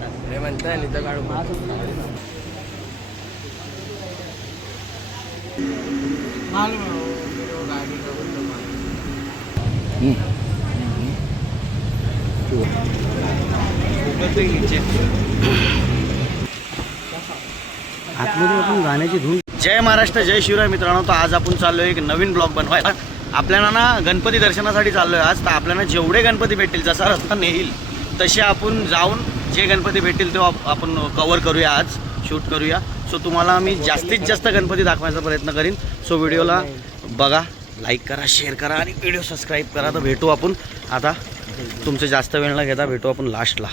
हे म्हणताय नित काढू आतमध्ये आपण गाण्याची धून. जय महाराष्ट्र, जय शिवराय मित्रांनो. तर आज आपण चाललोय एक नवीन ब्लॉग बनवायला. आपल्याला ना गणपती दर्शनासाठी चाललोय आज. तर आपल्याला जेवढे गणपती भेटतील, जसा रस्ता नेईल तसे आपण जाऊन जे गणपती भेटतील ते आपण कव्हर करूया, आज शूट करूया. सो तुम्हाला मी जास्तीत जास्त गणपती दाखवायचा प्रयत्न करीन. सो व्हिडिओला बघा, लाईक करा, शेअर करा आणि व्हिडिओ सबस्क्राईब करा. तर भेटू आपण आता. तुमचं जास्त वेळ न घेता भेटू आपण लास्टला.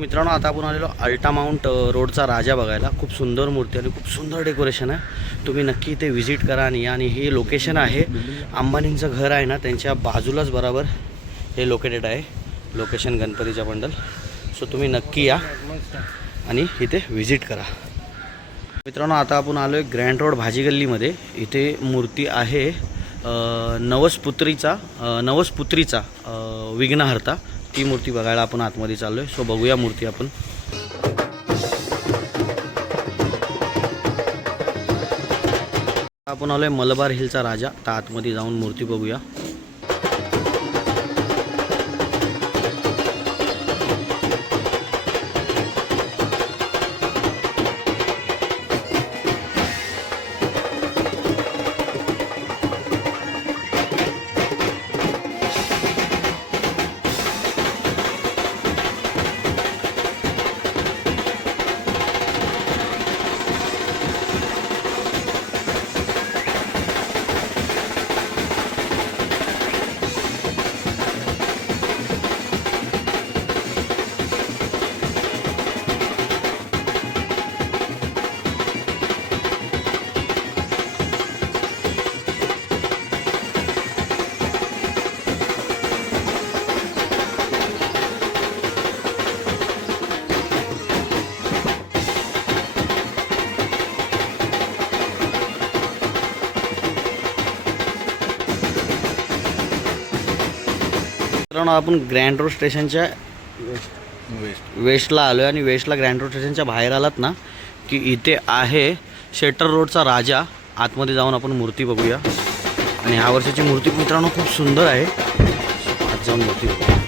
मित्रांनो, आता आपण आलेलो अल्टा माउंट रोडचा राजा बघायला. खूप सुंदर मूर्ती आणि खूप सुंदर डेकोरेशन आहे. तुम्ही नक्की इथे व्हिजिट करा. आणि हे लोकेशन आहे, अंबानींचं घर आहे ना, त्यांच्या बाजूलाच बरोबर हे लोकेटेड आहे लोकेशन, गणपतीच्या बंडल. सो तुम्ही नक्की या आणि इथे व्हिजिट करा. मित्रांनो, आता आपण आलो आहे ग्रँड रोड भाजी गल्लीमध्ये. इथे मूर्ती आहे नवसपुत्रीचा विघ्नहर्ता. ती मूर्ती बघायला आपण आतमध्ये चाललो आहे. सो बघूया मूर्ती आपण. आपण आलो आहे मलबार हिलचा राजा. तर आतमध्ये जाऊन मूर्ती बघूया. मित्रांनो, आपण ग्रँड रोड स्टेशनच्या वेस्टला आलो आहे. आणि वेस्टला ग्रँड रोड स्टेशनच्या बाहेर आलात ना की इथे आहे शेटर रोडचा राजा. आतमध्ये जाऊन आपण मूर्ती बघूया. आणि ह्या वर्षाची मूर्ती मित्रांनो खूप सुंदर आहे. आत जाऊन मूर्ती बघूया.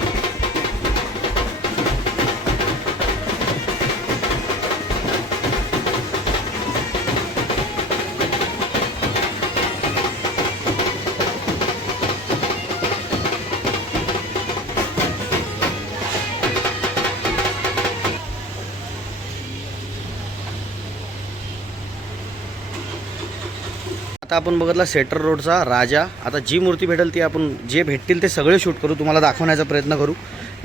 आता आपण बघितला सेटर रोडचा राजा. आता जी मूर्ती भेटेल ती आपण जे भेटतील ते सगळे शूट करू, तुम्हाला दाखवण्याचा प्रयत्न करू.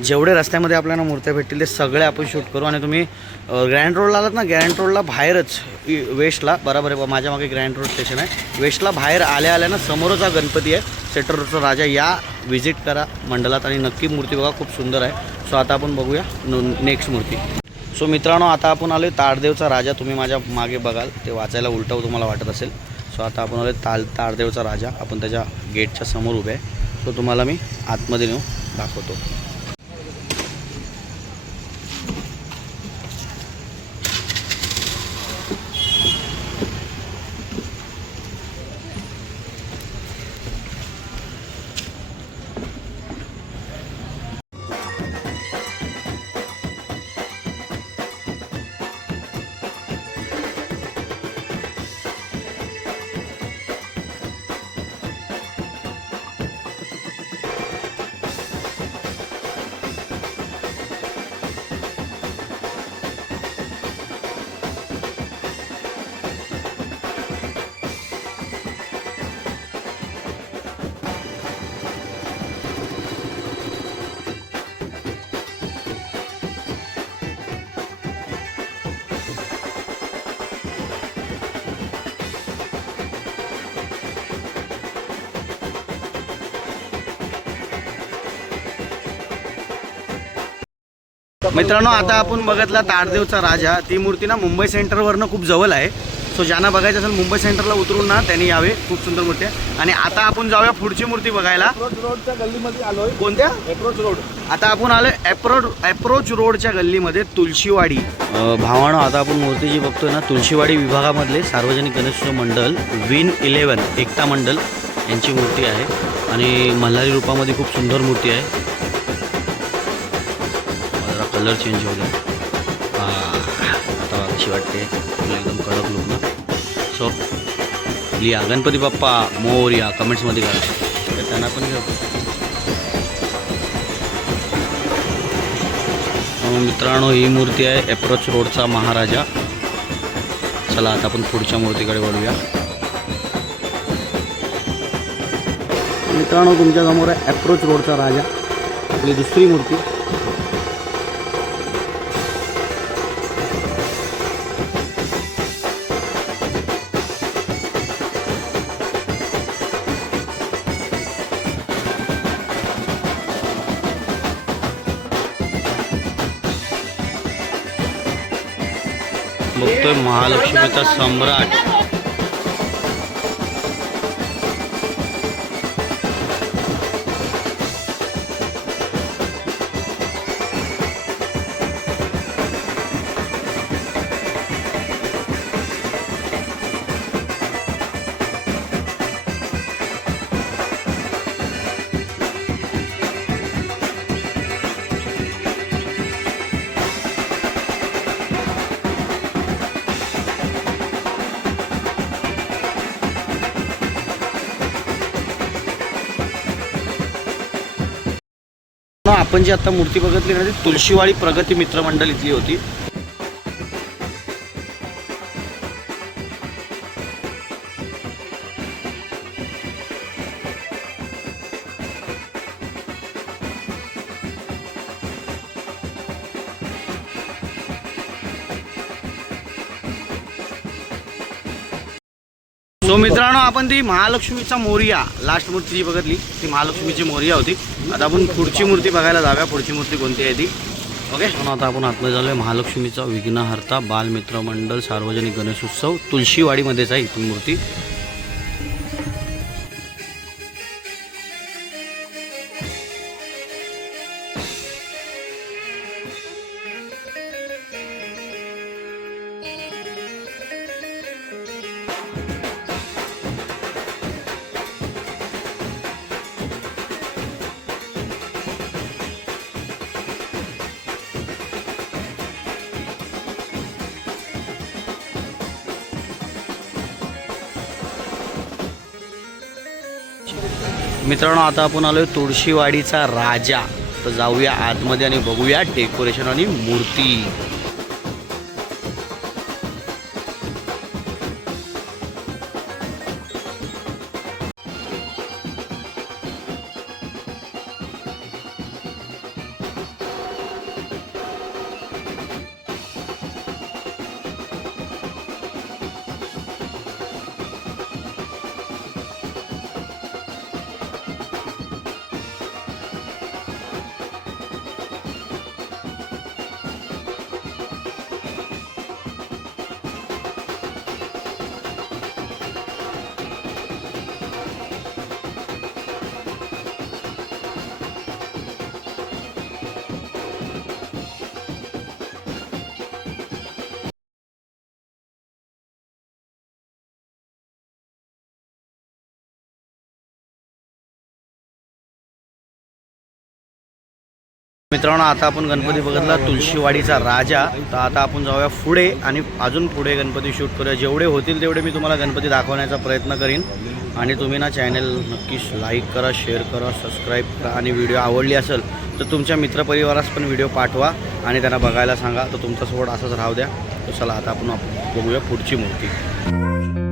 जेवढे रस्त्यामध्ये आपल्याला मूर्त्या भेटतील ते सगळे आपण शूट करू. आणि तुम्ही ग्रँड रोडला आलात ना, ग्रँड रोडला बाहेरच वेस्टला बरोबर आहे, माझ्या मागे ग्रँड रोड स्टेशन आहे, वेस्टला बाहेर आल्या आल्या ना समोरच हा गणपती आहे सेटर रोडचा राजा. या व्हिजिट करा मंडळात आणि नक्की मूर्ती बघा, खूप सुंदर आहे. सो आता आपण बघूया नेक्स्ट मूर्ती. सो मित्रांनो, आता आपण आलो ताडदेवचा राजा. तुम्ही माझ्या मागे बघाल ते वाचायला उलटाव तुम्हाला वाटत असेल. सो आता आपण आलो ताडदेवचा राजा. आपण त्याच्या गेटच्या समोर उभे आहे. सो तुम्हाला मी आतमध्ये नेऊन दाखवतो. मित्रांनो, आता आपण बघितला ताडदेवचा राजा. ती मूर्ती ना मुंबई सेंटरवरनं खूप जवळ आहे. सो ज्यांना बघायचं असेल मुंबई सेंटरला उतरून ना त्यांनी यावे, खूप सुंदर मूर्ती आहे. आणि आता आपण जाऊया पुढची मूर्ती बघायला. रोडच्या गल्लीमध्ये आलोय. कोणत्या? Approach road. आता आपण आलोय अप्रोच रोडच्या गल्लीमध्ये तुळशीवाडी. भावानो, आता आपण मूर्ती जी बघतोय ना, तुळशीवाडी विभागामधले सार्वजनिक गणेशोत्सव मंडळ विन 11 एकता मंडळ यांची मूर्ती आहे. आणि मल्हारी रूपामध्ये खूप सुंदर मूर्ती आहे. कलर चेंज हो गया. आता अशी वाटते एकदम कडक लुक ना. सो लिया गणपती बाप्पा मोरया कमेंट्समध्ये करा, त्यांना पण घेऊ. मित्रांनो, ही मूर्ती आहे अप्रोच रोडचा महाराजा. चला आता आपण पुढच्या मूर्तीकडे वळूया. मित्रांनो, तुमच्यासमोर आहे अप्रोच रोडचा राजा, आपली दुसरी मूर्ती. बघतोय महालक्ष्मीचा सम्राट. आपण जी आता मूर्ती बघितली ना ती तुळशीवाडी प्रगती मित्र मंडळ इथली होती. सो मित्रांनो, आपण ती महालक्ष्मीचा मोरया लास्ट मूर्ती जी बघितली ती महालक्ष्मीची मोरया होती. आता आपण पुढची मूर्ती बघायला जाऊया. पुढची मूर्ती कोणती आहे ती. ओके, आता आपण आतमध्ये झालोय महालक्ष्मीचा विघ्नहर्ता बालमित्र मंडळ सार्वजनिक गणेशोत्सव तुळशीवाडीमध्येच आहे ही मूर्ती. मित्रांनो, आता आपण आलोय तुळशीवाडीचा राजा. तर जाऊया आतमध्ये आणि बघूया डेकोरेशन आणि मूर्ती. मित्रांनो आता आपण गणपती बघितला तुळशीवाडीचा राजा. तर आता आपण जाऊया पुढे आणि अजून पुढे गणपती शूट करूया. जेवढे होतील तेवढे मी तुम्हाला गणपती दाखवण्याचा प्रयत्न करीन. आणि तुम्ही ना चॅनल नक्कीच लाईक करा, शेअर करा, सबस्क्राईब करा आणि व्हिडिओ आवडली असेल तर तुमच्या मित्रपरिवारास पण व्हिडिओ पाठवा आणि त्यांना बघायला सांगा. तर तुमचा सपोर्ट असाच राहू द्या. तर चला आता आपण बघूया पुढची मूर्ती.